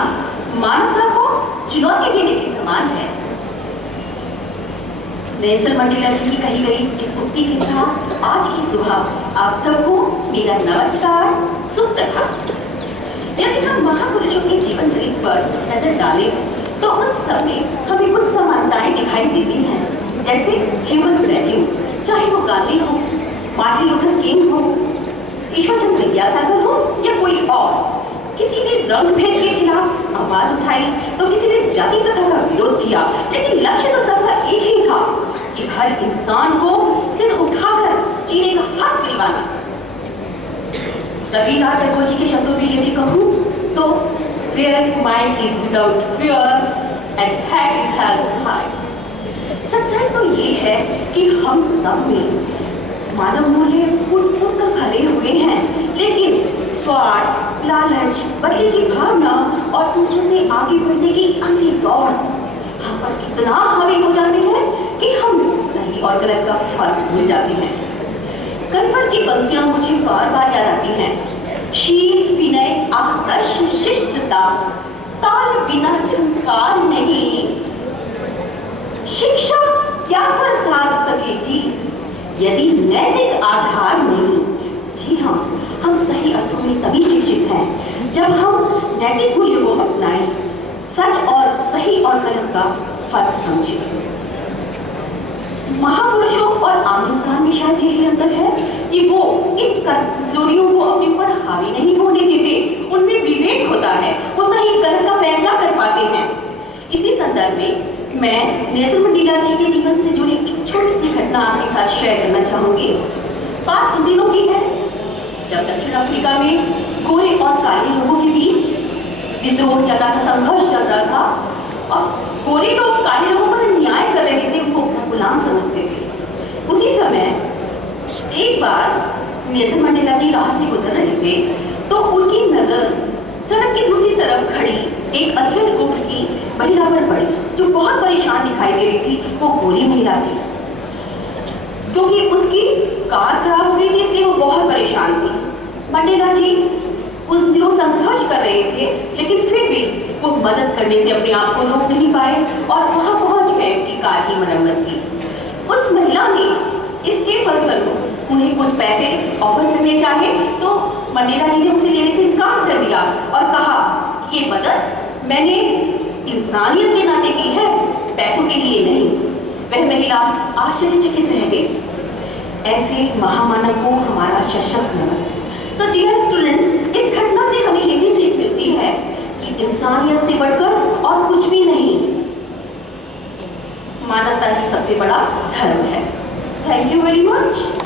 देखना मानवता को चुनौती देने के समान है। नेल्सन मंडेला जी की कही गई इस उक्ति के साथ आज की सुबह आप सबको मेरा नमस्कार, सुप्रभात। यदि हम महापुरुषों के जीवन चरित्र पर नजर डालें तो उन सब में हमें कुछ समानताएं दिखाई देती हैं, जैसे ह्यूमन वैल्यूज, चाहे वो गांधी हो, मार्टिन लूथर किंग हो, ईश्वर चंद्र विद्यासागर हो या कोई और। किसी ने रंग भेद के खिलाफ आवाज उठाई तो किसी ने जाति प्रथा का विरोध किया, लेकिन लक्ष्य तो सबका एक ही था कि हर इंसान को सिर उठाकर जीने का हक दिलवाना। रविन्द्रनाथ टैगोर जी के शब्दों में यदि कहूँ तो where mind is without fear and head is held high। सच्चाई तो ये है कि हम सब में मानव मूल्य फुट-फुट कर भरे हुए हैं, लेकिन स्वार्थ, लालच, बदले की भावना और दूसरों से आगे बढ़ने की अंधी दौड़ हम पर इतना हावी हो जाते हैं कि हम सही और गलत का फर्क भूल जाते हैं। कन्वर की पंक्तियां मुझे बार बार याद आती हैं। शील, विनय, आदर्श, शिष्टता, ताल बिना झंकार नहीं, शिक्षा क्या साध सकेगी यदि नैतिक आधार नहीं। जी हाँ, हम सही अर्थों में तभी शिक्षित हैं जब हम नैतिक मूल्यों को अपनाएं, सच और सही और गलत का फर्क समझें। महापुरुषों और आम इंसान में शायद यही अंतर है कि वो इन कमजोरियों को अपने ऊपर हावी नहीं होने देते, उनमें विवेक होता है, वो सही गलत का फैसला कर पाते हैं। इसी संदर्भ में मैं नेल्सन मंडेला जी के जीवन से जुड़ी एक छोटी सी घटना आपके साथ शेयर करना चाहूंगी। बात उन दिनों की है जब दक्षिण अफ्रीका में गोरे और काले लोगों के बीच विद्रोह चला था, संघर्ष चल रहा था और गोरे लोग काले लोगों पर न्याय कर रहे थे, उनको अपना गुलाम समझते थे। उसी समय एक बार नेल्सन मंडेला जी राह से गुजर रहे थे तो उनकी नजर सड़क की दूसरी तरफ खड़ी एक अधेड़ उम्र की महिला पर पड़ी, जो बहुत परेशान दिखाई दे रही थी। वो गोरी महिला थी, क्योंकि उसकी कार खराब हो गई थी, इसलिए वो बहुत परेशान थी। मंडेला जी उस दिनों संघर्ष कर रहे थे, लेकिन फिर भी वो मदद करने से अपने आप को रोक नहीं पाए और वहां पहुंच गए उनकी कार की मरम्मत की। उस महिला ने इसके फलस्वरूप उन्हें कुछ पैसे ऑफर करने चाहे तो मंडेला जी ने उसे लेने से इनकार कर दिया और कहा ये मदद मैंने इंसानियत के नाते की है, पैसों के लिए नहीं। वह महिला आश्चर्यचकित रह गई। ऐसे महामानव को हमारा सशक्त नमन। तो डियर स्टूडेंट्स, इस घटना से हमें ये भी सीख मिलती है कि इंसानियत से बढ़कर और कुछ भी नहीं, मानवता ही सबसे बड़ा धर्म है। Thank you very much.